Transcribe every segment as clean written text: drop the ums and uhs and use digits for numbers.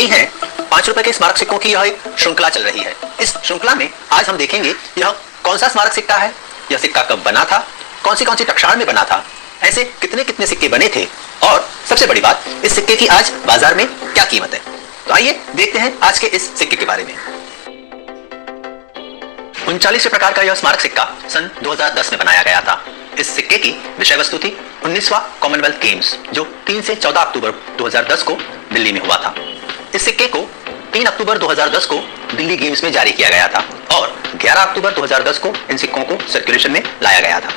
जानते ही हैं 5 रुपए के स्मारक सिक्कों की यह एक श्रृंखला चल रही है। इस श्रृंखला में आज हम देखेंगे यह कौन सा स्मारक सिक्का है, यह सिक्का कब बना था, कौन सी टकसाल में बना था, ऐसे कितने कितने सिक्के बने थे और सबसे बड़ी बात, इस सिक्के की आज बाजार में क्या कीमत है। तो आइए देखते हैं आज के इस सिक्के के बारे में। 39वें प्रकार का यह स्मारक सिक्का सन 2010 में बनाया गया था। इस सिक्के की विषय वस्तु थी 19वां कॉमनवेल्थ गेम्स जो 3 से 14 अक्टूबर 2010 को दिल्ली में हुआ था। इस सिक्के को 3 अक्टूबर 2010 को दिल्ली गेम्स में जारी किया गया था और 11 अक्टूबर 2010 को इन सिक्कों को सर्कुलेशन में लाया गया था।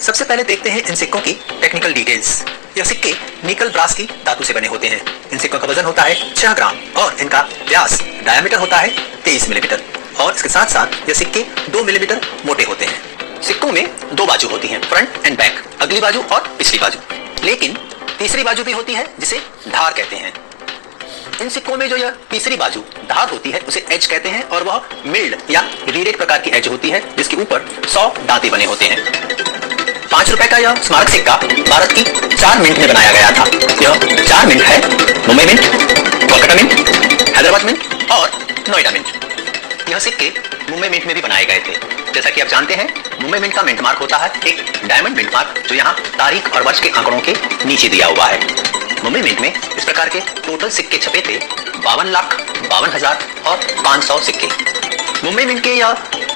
सबसे पहले देखते हैं इन सिक्कों की टेक्निकल डिटेल्स। यह सिक्के निकल ब्रास की धातु से बने होते हैं। इन सिक्कों का वजन होता है 6 ग्राम और इनका व्यास डायमीटर होता है 23 मिलीमीटर और इसके साथ साथ यह सिक्के 2 मिलीमीटर मोटे होते हैं। सिक्कों में 2 बाजू होती हैं, फ्रंट एंड बैक, अगली बाजू और पिछली बाजू, लेकिन तीसरी बाजू भी होती है जिसे धार कहते हैं। इन सिक्कों में जो यह तीसरी बाजू धार होती है उसे एज कहते हैं और वह मिल्ड या रीरेट प्रकार की एज होती है जिसके ऊपर 100 दांते बने होते हैं। 5 रुपए का यह स्मारक सिक्का भारत की 4 मिंट में बनाया गया था। यह 4 मिंट है, Mumbai mint, Kolkata mint, Hyderabad mint और नोएडा मिंट। यह सिक्के मुंबई मिंट में भी बनाए गए थे। जैसा कि आप जानते हैं, मुंबई मिंट का मिंट मार्क होता है एक डायमंड मिंट मार्क जो यहाँ तारीख और वर्ष के आंकड़ों के नीचे दिया हुआ है। मुंबई मिंट में इस प्रकार के टोटल सिक्के छपे थे 52,52,000 और 500 सिक्के। मुंबई मिंट के या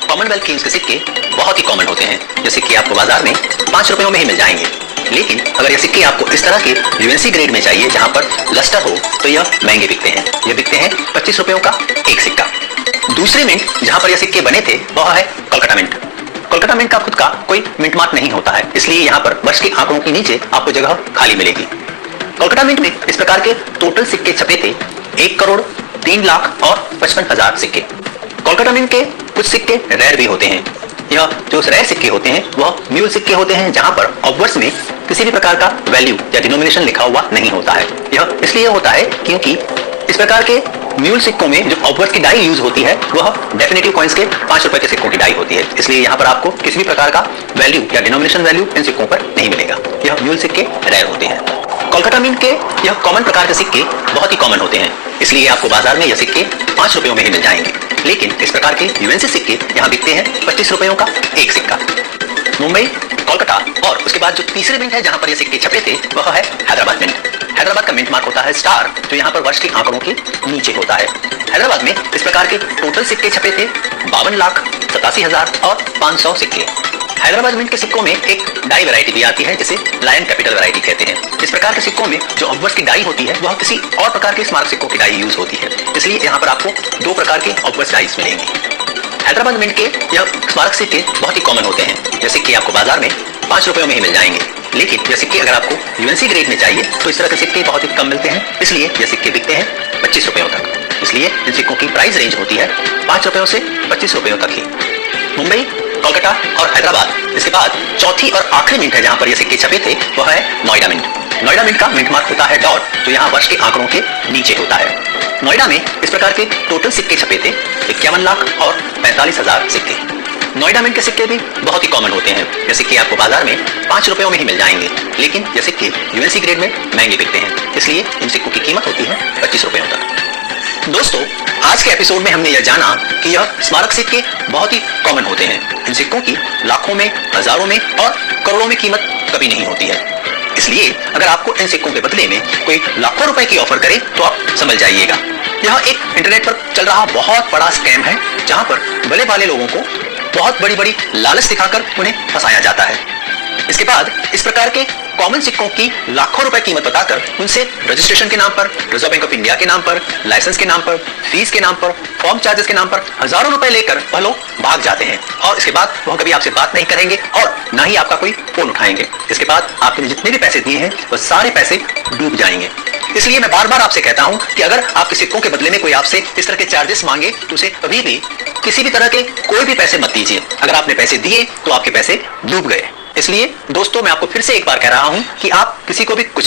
कॉमनवेल्थ गेम्स के सिक्के बहुत ही कॉमन होते हैं। ये सिक्के आपको बाजार में 5 रुपयों में ही मिल जाएंगे, लेकिन अगर ये सिक्के आपको इस तरह के यूएनसी ग्रेड में चाहिए जहां पर लस्टर हो तो यह महंगे बिकते हैं। ये बिकते हैं 25 रुपयों का एक सिक्का। दूसरे मिंट जहां पर ये सिक्के बने थे वह है कोलकाता मिंट। कोलकाता मिंट का खुद का कोई मिंट मार्क नहीं होता है, इसलिए यहाँ पर वर्ष के आंकड़ों के नीचे आपको जगह खाली मिलेगी। कोलकाता मिंट में इस प्रकार के टोटल सिक्के छपे थे 1 करोड़ 3 लाख और 55,000 सिक्के। कोलकाता मिंट के कुछ सिक्के रेयर भी होते हैं। यह जो रेयर सिक्के होते हैं वह म्यूल सिक्के होते हैं जहां पर ऑब्वर्स में किसी भी प्रकार का वैल्यू या डिनोमिनेशन लिखा हुआ नहीं होता है। यह इसलिए होता है क्योंकि इस प्रकार के म्यूल सिक्कों में जो ऑब्वर्स की डाई यूज होती है वह डेफिनेटिव कॉइंस के 5 रुपए के सिक्कों की डाई होती है, इसलिए यहाँ पर आपको किसी भी प्रकार का वैल्यू या डिनोमिनेशन वैल्यू इन सिक्कों पर नहीं मिलेगा। यह म्यूल सिक्के रेयर होते हैं। कोलकाता मिंट के यह कॉमन प्रकार के सिक्के बहुत ही कॉमन होते हैं, इसलिए आपको बाजार में यह सिक्के 5 रुपयों में ही मिल जाएंगे, लेकिन इस प्रकार के यूएनसी सिक्के यहाँ बिकते हैं 25 रुपयों का एक सिक्का। मुंबई, कोलकाता और उसके बाद जो तीसरे मिंट है जहां पर ये सिक्के छपे थे वह है हैदराबाद मिंट। हैदराबाद का मिंट मार्क होता है स्टार जो यहाँ पर वर्ष के आंकड़ों के नीचे होता है। हैदराबाद में इस प्रकार के टोटल सिक्के छपे थे 52,87,000 और 500 सिक्के। हैदराबाद मिंट के सिक्कों में एक डाई वैरायटी भी आती है जिसे लायन कैपिटल वैरायटी कहते हैं। इस प्रकार के सिक्कों में जो ऑब्वर्स की डाई होती है वह किसी और प्रकार के स्मारक सिक्कों की डाई यूज होती है, इसलिए यहाँ पर आपको 2 प्रकार के ऑब्वर्स डाइस मिलेंगे। हैदराबाद मिंट के यह स्मारक सिक्के बहुत ही कॉमन होते हैं। ये सिक्के आपको बाजार में 5 रुपयों में ही मिल जाएंगे, लेकिन ये सिक्के अगर आपको यूएनसी ग्रेड में चाहिए तो इस तरह के सिक्के बहुत ही कम मिलते हैं, इसलिए ये सिक्के बिकते हैं 25 रुपयों तक। इसलिए इन सिक्कों की प्राइस रेंज होती है 5 रुपयों से 25 रुपयों तक ही। मुंबई, कोलकाता और हैदराबाद, इसके बाद चौथी और आखिरी मिंट है जहां पर ये सिक्के छपे थे वह है नोएडा मिंट। नोएडा मिंट का मिंट मार्क होता है डॉट जो यहाँ वर्ष के आंकड़ों के नीचे होता है। नोएडा में इस प्रकार के टोटल सिक्के छपे थे 51 लाख और 45,000 सिक्के। नोएडा मिंट के सिक्के भी बहुत ही कॉमन होते हैं। ये सिक्के आपको बाजार में 5 रुपयों में ही मिल जाएंगे, लेकिन ये सिक्के यूएनसी ग्रेड में महंगे बिकते हैं, इसलिए इन सिक्कों की कीमत होती है 25 रुपयों तक। दोस्तों, आज के एपिसोड में हमने यह जाना कि यह स्मारक सिक्के बहुत ही कॉमन होते हैं। इन सिक्कों की लाखों में, हजारों में और करोड़ों में कीमत कभी नहीं होती है, इसलिए अगर आपको इन सिक्कों के बदले में कोई लाखों रुपए की ऑफर करे तो आप समझ जाइएगा। यह एक इंटरनेट पर चल रहा बहुत बड़ा स्कैम है जहां पर भले भाले लोगों को बहुत बड़ी बड़ी लालच दिखाकर उन्हें फंसाया जाता है। इसके बाद इस प्रकार के कॉमन सिक्कों की लाखों रुपए कीमत बताकर उनसे रजिस्ट्रेशन के नाम पर, रिजर्व बैंक ऑफ इंडिया के नाम पर, लाइसेंस के नाम पर, फीस के नाम पर, फॉर्म चार्जेस के नाम पर हजारों रुपए लेकर वह लोग भाग जाते हैं और इसके बाद वह कभी आपसे बात नहीं करेंगे और ना ही आपका कोई फोन उठाएंगे। इसके बाद आपने जितने भी पैसे दिए हैं वह सारे पैसे डूब जाएंगे। इसलिए मैं बार बार आपसे कहता हूं कि अगर आपके सिक्कों के बदले में कोई आपसे इस तरह के चार्जेस मांगे तो उसे कभी भी किसी भी तरह के कोई भी पैसे मत दीजिए। अगर आपने पैसे दिए तो आपके पैसे डूब गए। इसलिए दोस्तों, मैं आपको फिर से एक बार कह रहा हूं कि आप किसी को भी कुछ